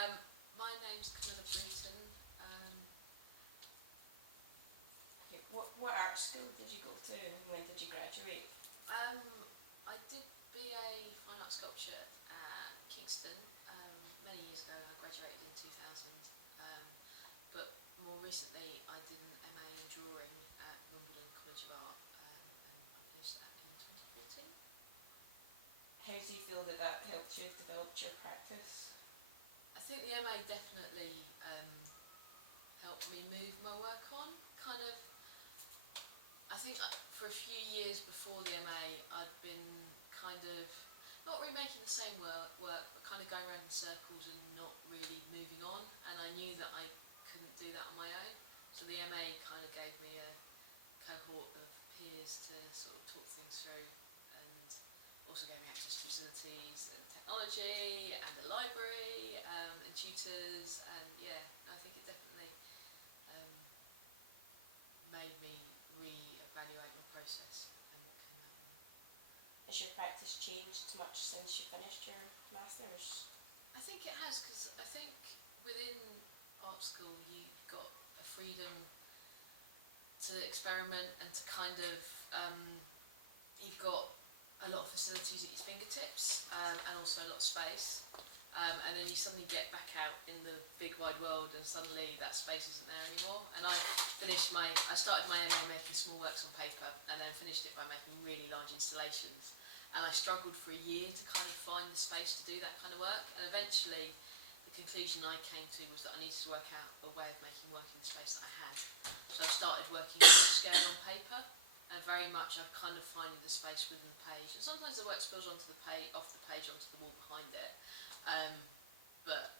My name's Camilla Brueton. Okay, what art school did you go to and when did you graduate? I did BA Fine Art Sculpture at Kingston many years ago. I graduated in 2000. But more recently, I did an MA in drawing at Wimbledon College of Art, and I finished that in 2014. How do you feel that that helped you develop your practice? I think the MA definitely helped me move my work on. I think for a few years before the MA, I'd been kind of not really making the same work, but kind of going around in circles and not really moving on. And I knew that I couldn't do that on my own. So the MA kind of gave me a cohort of peers to sort of talk things through, and also gave me access to facilities and technology and a library and tutors. And yeah, I think it definitely made me re-evaluate my process and what came out of it. Has your practice changed much since you finished your Masters? I think it has, because I think within art school you've got a freedom to experiment and to kind of, you've got a lot of facilities at your fingertips and also a lot of space. And then you suddenly get back out in the big wide world and suddenly that space isn't there anymore. And I started my MA making small works on paper and then finished it by making really large installations. And I struggled for a year to kind of find the space to do that kind of work. And eventually the conclusion I came to was that I needed to work out a way of making work in the space that I had. So I've started working large scale on paper. And very much I've kind of finding the space within the page. And sometimes the work spills onto the off the page onto the wall behind it. But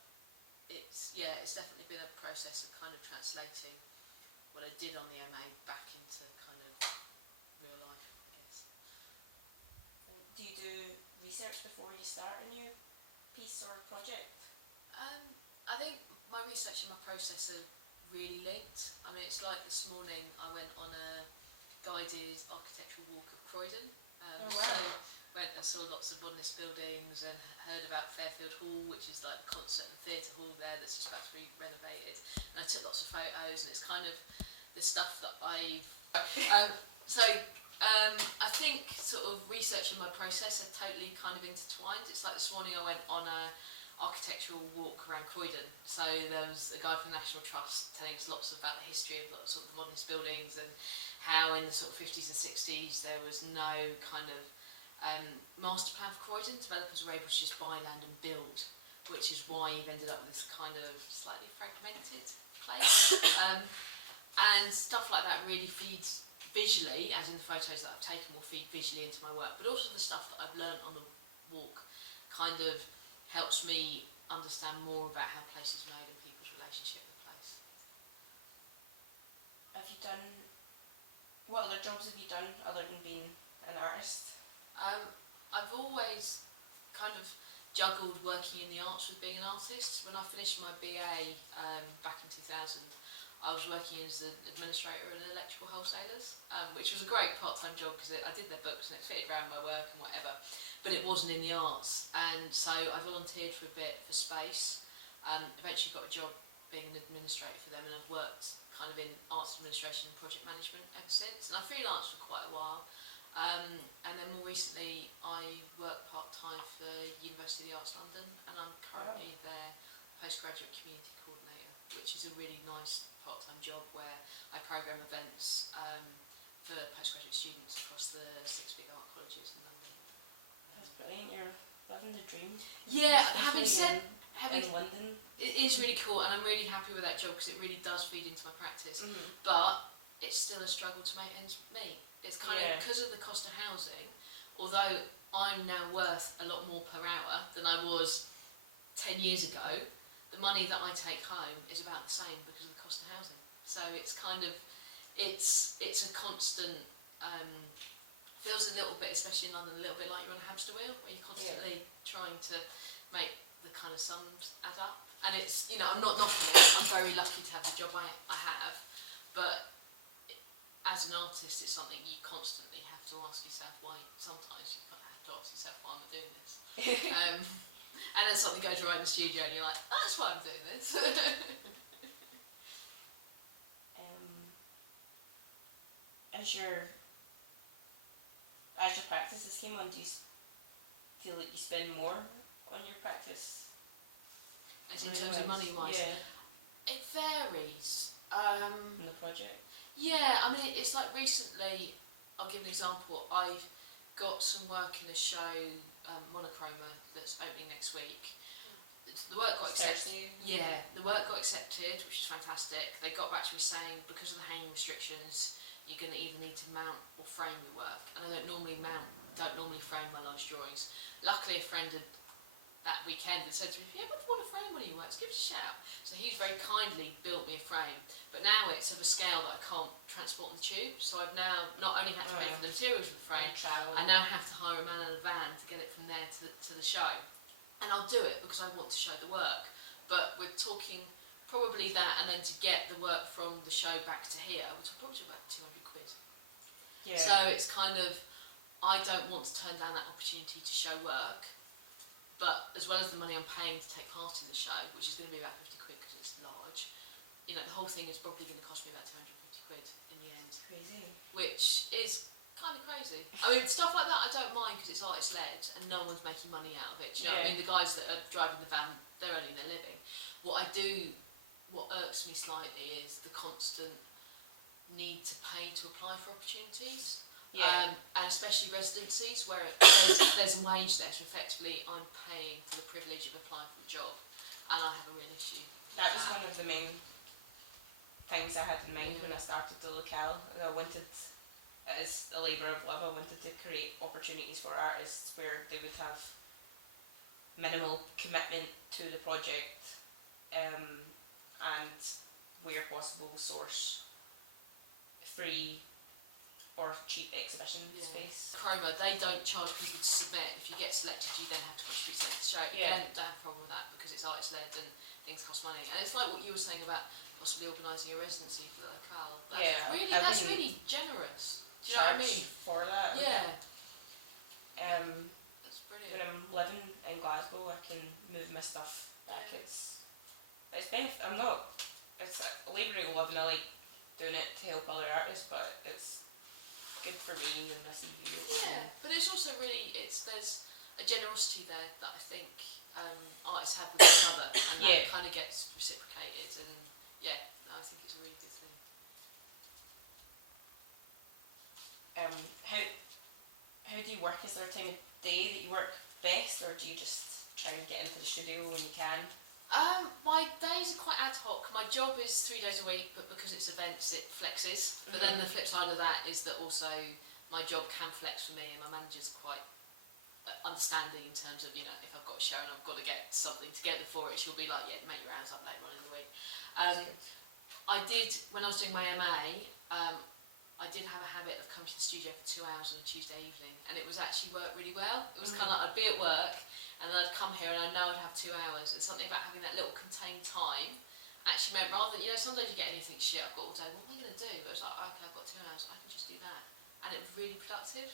it's definitely been a process of kind of translating what I did on the MA back into kind of real life, I guess. Do you do research before you start a new piece or project? I think my research and my process are really linked. I mean, it's like this morning I went on a guided architectural walk of Croydon. Oh, wow. So I saw lots of modernist buildings and heard about Fairfield Hall, which is like the concert and theatre hall there that's just about to be renovated. And I took lots of photos, and it's kind of the stuff that I've... I think sort of research and my process are totally kind of intertwined. It's like this morning I went on a architectural walk around Croydon. So there was a guy from the National Trust telling us lots about the history of lots of the modernist buildings and how in the sort of 50s and 60s there was no kind of master plan for Croydon. Developers were able to just buy land and build, which is why you've ended up with this kind of slightly fragmented place. And stuff like that really feeds visually, as in the photos that I've taken will feed visually into my work, but also the stuff that I've learned on the walk kind of helps me understand more about how place is made and people's relationship with place. What other jobs have you done other than being an artist? I've always kind of juggled working in the arts with being an artist. When I finished my BA back in 2000, I was working as an administrator at electrical wholesalers, which was a great part-time job because I did their books and it fitted around my work and whatever, but it wasn't in the arts. And so I volunteered for a bit for space, eventually got a job being an administrator for them, and I've worked kind of in arts administration and project management ever since. And I freelanced for quite a while. And then more recently I work part-time for University of the Arts London, and I'm currently their postgraduate community coordinator, which is a really nice part-time job where I programme events for postgraduate students across the 6 big art colleges in London. That's brilliant, you're living the dream. Yeah, having London. It is really cool, and I'm really happy with that job because it really does feed into my practice. Mm-hmm. But it's still a struggle to make ends meet. It's kind of because of the cost of housing, although I'm now worth a lot more per hour than I was 10 years ago, the money that I take home is about the same because of the cost of housing. So it's kind of, it's a constant, feels a little bit, especially in London, a little bit like you're on a hamster wheel, where you're constantly trying to make the kind of sums add up. And it's, I'm not knocking it, I'm very lucky to have the job I have, but as an artist, it's something you constantly have to ask yourself why. Sometimes you have to ask yourself, why am I doing this? And then something goes wrong in the studio and you're like, that's why I'm doing this. As your practices came on, do you feel like you spend more on your practice? As in terms of money-wise? Yeah. It varies. On the project? Yeah, I mean, it's like recently, I'll give an example. I've got some work in a show, Monochroma, that's opening next week. The work got accepted. Yeah, the work got accepted, which is fantastic. They got back to me saying, because of the hanging restrictions, you're going to either need to mount or frame your work. And I don't normally frame my large drawings. Luckily, a friend had, that weekend had said to me, yeah, what do you want to frame one of your works? Give us a shout. So he's very kindly built me a frame. But now it's of a scale that I can't transport on the tube. So I've now not only had to pay for the materials for the frame, I now have to hire a man in a van to get it from there to the show. And I'll do it because I want to show the work. But we're talking probably that, and then to get the work from the show back to here, which will probably be about 200 quid. Yeah. So it's kind of, I don't want to turn down that opportunity to show work, but as well as the money I'm paying to take part in the show, which is going to be about 50 quid because it's large, you know, the whole thing is probably going to cost me about 250 quid in the end. Crazy. Which is kind of crazy. I mean, stuff like that I don't mind because it's artist-led and no one's making money out of it. Do you know what I mean? The guys that are driving the van, they're earning their living. What irks me slightly is the constant need to pay to apply for opportunities. And especially residencies where there's a wage there, so effectively I'm paying for the privilege of applying for a job, and I have a real issue. That was one of the main things I had in mind when I started the Locale. I wanted, as a labour of love, I wanted to create opportunities for artists where they would have minimal commitment to the project, and where possible source free or cheap exhibition space. Chroma, they don't charge people to submit. If you get selected, you then have to contribute something to the show. Again, don't have a problem with that because it's artist-led and things cost money. And it's like what you were saying about possibly organising a residency for the Locale. That's really generous. Do you know what I mean? For that. Yeah. That's brilliant. When I'm living in Glasgow, I can move my stuff back. It's I'm not. It's a labour of love, and I like doing it to help other artists, but it's good for me and my CV. Yeah, but it's also really, there's a generosity there that I think artists have with each other, and that kind of gets reciprocated, and I think it's a really good thing. How do you work? Is there a time of day that you work best, or do you just try and get into the studio when you can? My days are quite ad hoc. My job is 3 days a week, but because it's events, it flexes. But then the flip side of that is that also my job can flex for me, and my manager's quite understanding in terms of, you know, if I've got a show and I've got to get something together for it, she'll be like, yeah, make your hours up later on in the week. I did, when I was doing my MA, I did have a habit of coming to the studio for 2 hours on a Tuesday evening, and it was actually worked really well. It was kind of like I'd be at work, and then I'd come here and I know I'd have 2 hours, and something about having that little contained time actually meant, rather than, you know, sometimes you get anything, shit, I've got all day, what am I going to do? But it's like, okay, I've got 2 hours, I can just do that. And it was really productive,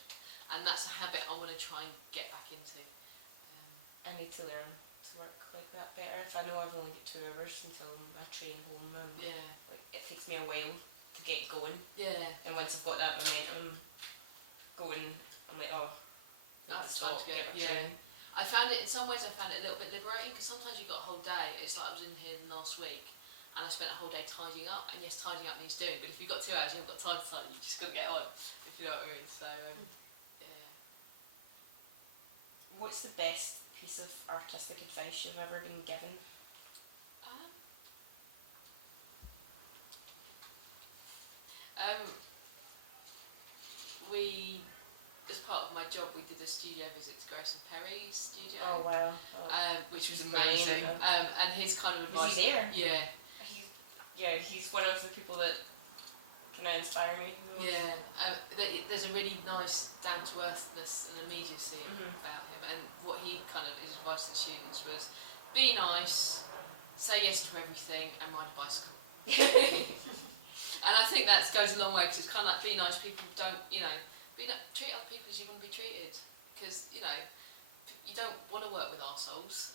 and that's a habit I want to try and get back into. I need to learn to work like that better. If I know I've only got 2 hours until I train home, and like, it takes me a while to get going. And once I've got that momentum going, I'm like, oh, that's time to get. I found it, in some ways I found it a little bit liberating, because sometimes you've got a whole day. It's like I was in here last week and I spent a whole day tidying up, and yes, tidying up needs doing, but if you've got 2 hours, you haven't got time to tidy, you just got to get on, if you know what I mean. So what's the best piece of artistic advice you've ever been given? We, as part of my job, we did a studio visit to Grayson Perry's studio. Oh wow! Which was amazing. And his kind of advice. Was he there? Yeah. He's one of the people that kind of inspire me. There's a really nice down-to-earthness and immediacy about him, and what he kind of, his advice to the students was, be nice, say yes to everything, and ride a bicycle. And I think that goes a long way, because it's kind of like, be nice, people don't, you know, treat other people as you want to be treated, because, you know, you don't want to work with arseholes.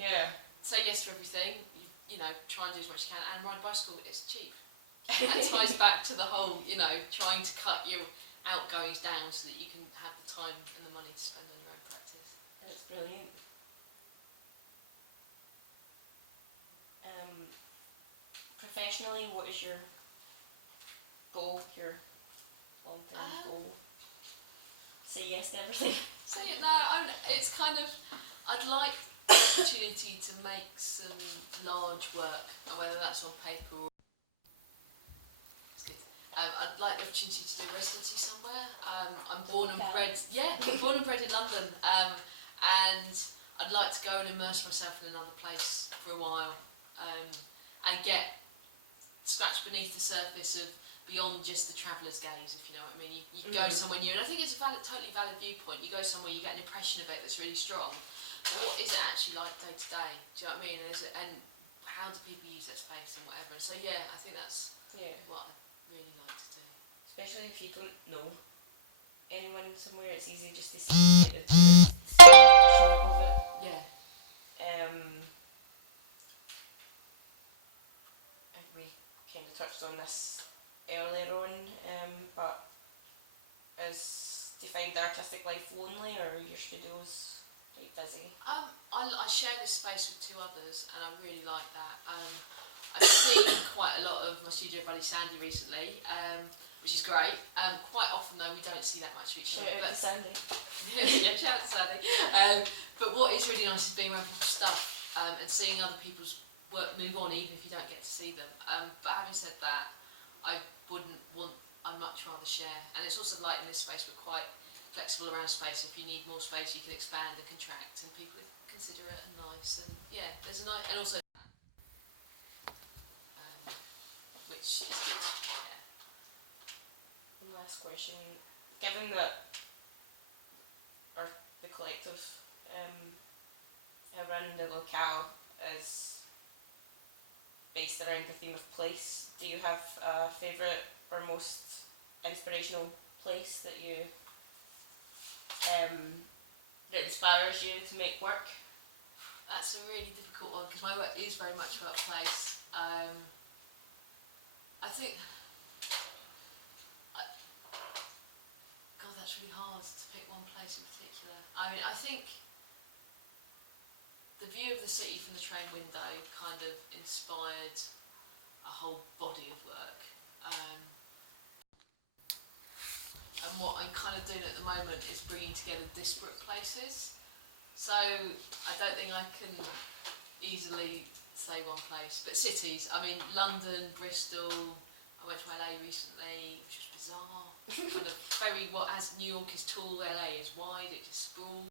Yeah. Say yes to everything. You know, try and do as much as you can, and ride a bicycle. It's cheap. And that ties back to the whole, you know, trying to cut your outgoings down so that you can have the time and the money to spend on your own practice. That's brilliant. Professionally, what is your goal, your long-term goal? Say yes to everything. So it's kind of, I'd like the opportunity to make some large work, whether that's on paper or I'd like the opportunity to do residency somewhere. I'm born and bred, I'm born and bred in London, and I'd like to go and immerse myself in another place for a while, and scratch beneath the surface of beyond just the traveller's gaze, if you know what I mean. You go somewhere new, and I think it's a totally valid viewpoint. You go somewhere, you get an impression of it that's really strong, but what is it actually like day to day? Do you know what I mean? And how do people use that space and whatever? And so I think that's what I'd really like to do. Especially if you don't know anyone somewhere, it's easy just to see the tourist of it. Yeah. We kind of touched on this earlier on, but do you find the artistic life lonely, or are your studios quite busy? I share this space with two others, and I really like that. I've seen quite a lot of my studio buddy Sandy recently, which is great. Quite often though we don't see that much of each other. Shout out to Sandy. Yeah, shout out to Sandy. But what is really nice is being around people's stuff and seeing other people's work move on, even if you don't get to see them. But having said that, I'd much rather share. And it's also like in this space we're quite flexible around space. If you need more space, you can expand and contract, and people are considerate and nice. And there's a nice, and also which is good. Yeah. One last question. Given that the collective run the Locale is based around the theme of place, do you have a favourite or most inspirational place that that inspires you to make work? That's a really difficult one because my work is very much about place. I think, God, that's really hard to pick one place in particular. I mean, I think the view of the city from the train window kind of inspired a whole body of work. And what I'm kind of doing at the moment is bringing together disparate places. So I don't think I can easily say one place, but cities. I mean, London, Bristol. I went to LA recently, which was bizarre. Kind of as New York is tall, LA is wide. It just sprawls.